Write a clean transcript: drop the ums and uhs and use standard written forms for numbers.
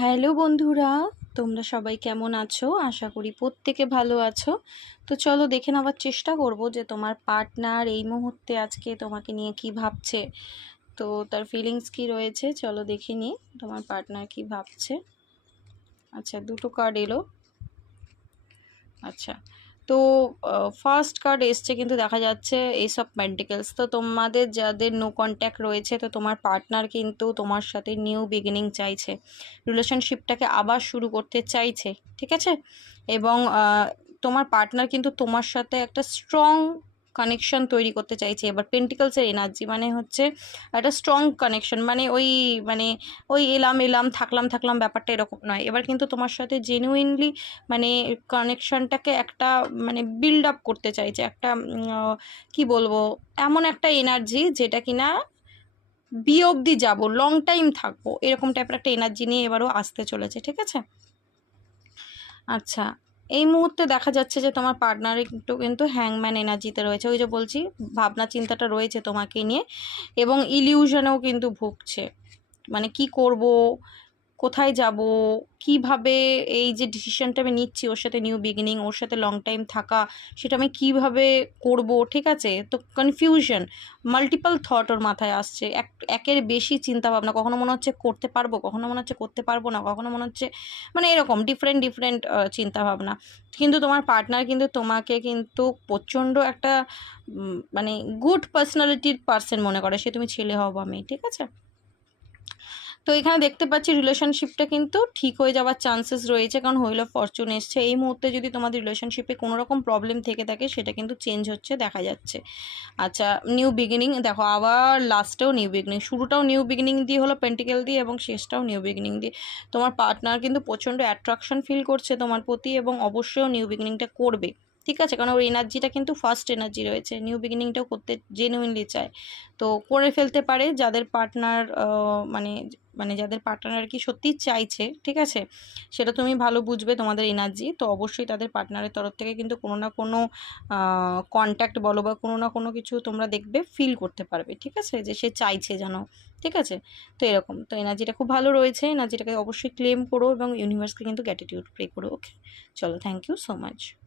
Hello বন্ধুরা, তোমরা সবাই কেমন আছো? আশা করি প্রত্যেকে ভালো আছো। তো চলো দেখে নেওয়ার চেষ্টা করব যে তোমার পার্টনার এই মুহূর্তে আজকে তোমাকে নিয়ে কি ভাবছে, তো তার ফিলিংস কি রয়েছে। চলো দেখে নিই তোমার পার্টনার কি ভাবছে। আচ্ছা, দুটো কার্ড এলো। আচ্ছা, তো ফার্স্ট কার্ড এসছে কিন্তু দেখা যাচ্ছে এস অফ পেন্টিকলস। তো তোমাদের যাদের নো কন্ট্যাক্ট রয়েছে, তো তোমার পার্টনার কিন্তু তোমার সাথে নিউ বিগিনিং চাইছে, রিলেশনশিপটাকে আবার শুরু করতে চাইছে, ঠিক আছে। এবং তোমার পার্টনার কিন্তু তোমার সাথে একটা স্ট্রং কানেকশন তৈরি করতে চাইছে। এবার পেন্টিকলসের এনার্জি মানে হচ্ছে একটা স্ট্রং কানেকশন, মানে মানে ওই এলাম এলাম থাকলাম থাকলাম ব্যাপারটা এরকম নয়। এবার কিন্তু তোমার সাথে জেনুইনলি মানে কানেকশনটাকে একটা মানে বিল্ড আপ করতে চাইছে, একটা কি বলবো, এমন একটা এনার্জি যেটা কিনা বিয়ে অবধি যাবো, লং টাইম থাকবো, এরকম টাইপের একটা এনার্জি নিয়ে এবারও আসতে চলেছে, ঠিক আছে। আচ্ছা, এই মুহূর্তে দেখা যাচ্ছে যে তোমার পার্টনার একটু কিন্তু হ্যাংম্যান এনার্জিতে রয়েছে। ওই যে বলছি, ভাবনা চিন্তাটা রয়েছে তোমাকে নিয়ে, এবং ইলিউশনেও কিন্তু ভুগছে। মানে কি করব, কোথায় যাব, কিভাবে এই যে ডিসিশনটা আমি নিচ্ছি ওর সাথে নিউ বিগিনিং, ওর সাথে লং টাইম থাকা, সেটা আমি কিভাবে করব, ঠিক আছে। তো কনফিউশন, মাল্টিপল থট ওর মাথায় আসছে, একের বেশি চিন্তা ভাবনা। কখনো মনে হচ্ছে করতে পারবো, কখনো মনে হচ্ছে করতে পারবো না, কখনো মনে হচ্ছে মানে এরকম ডিফারেন্ট ডিফারেন্ট চিন্তা ভাবনা। কিন্তু তোমার পার্টনার কিন্তু তোমাকে কিন্তু প্রচণ্ড একটা মানে গুড পার্সোনালিটির পার্সন মনে করে, সে তুমি ছেলে হও বা মেয়ে, ঠিক আছে। তো এখানে দেখতে পাচ্ছি রিলেশনশিপটা কিন্তু ঠিক হয়ে যাওয়ার চান্সেস রয়েছে, কারণ হুইল অফ ফরচুন এসছে। এই মুহূর্তে যদি তোমাদের রিলেশনশিপে কোনো রকম প্রবলেম থেকে থাকে সেটা কিন্তু চেঞ্জ হচ্ছে দেখা যাচ্ছে। আচ্ছা, নিউ বিগিনিং দেখো, আবার লাস্টেও নিউ বিগিনিং, শুরুটাও নিউ বিগিনিং দিয়ে হলো পেন্টিকেল দিয়ে, এবং শেষটাও নিউ বিগিনিং দিয়ে। তোমার পার্টনার কিন্তু প্রচণ্ড অ্যাট্রাকশন ফিল করছে তোমার প্রতি, এবং অবশ্যই নিউ বিগিনিংটা করবে, ঠিক আছে। কারণ ওর এনার্জিটা কিন্তু ফার্স্ট এনার্জি রয়েছে, নিউ বিগিনিংটাও করতে জেনুইনলি চায়, তো করে ফেলতে পারে। যাদের পার্টনার মানে মানে যাদের পার্টনার আর কি সত্যিই চাইছে, ঠিক আছে, সেটা তুমি ভালো বুঝবে তোমাদের এনার্জি। তো অবশ্যই তাদের পার্টনারের তরফ থেকে কিন্তু কোনো না কোনো কন্ট্যাক্ট বলো বা কোনো না কোনো কিছু তোমরা দেখবে, ফিল করতে পারবে, ঠিক আছে, যে সে চাইছে যেন, ঠিক আছে। তো এরকম, তো এনার্জিটা খুব ভালো রয়েছে, এনার্জিটাকে অবশ্যই ক্লেম করো এবং ইউনিভার্সকে কিন্তু গ্র্যাটিটিউড প্রে করো। ওকে, চলো, থ্যাংক ইউ সো মাচ।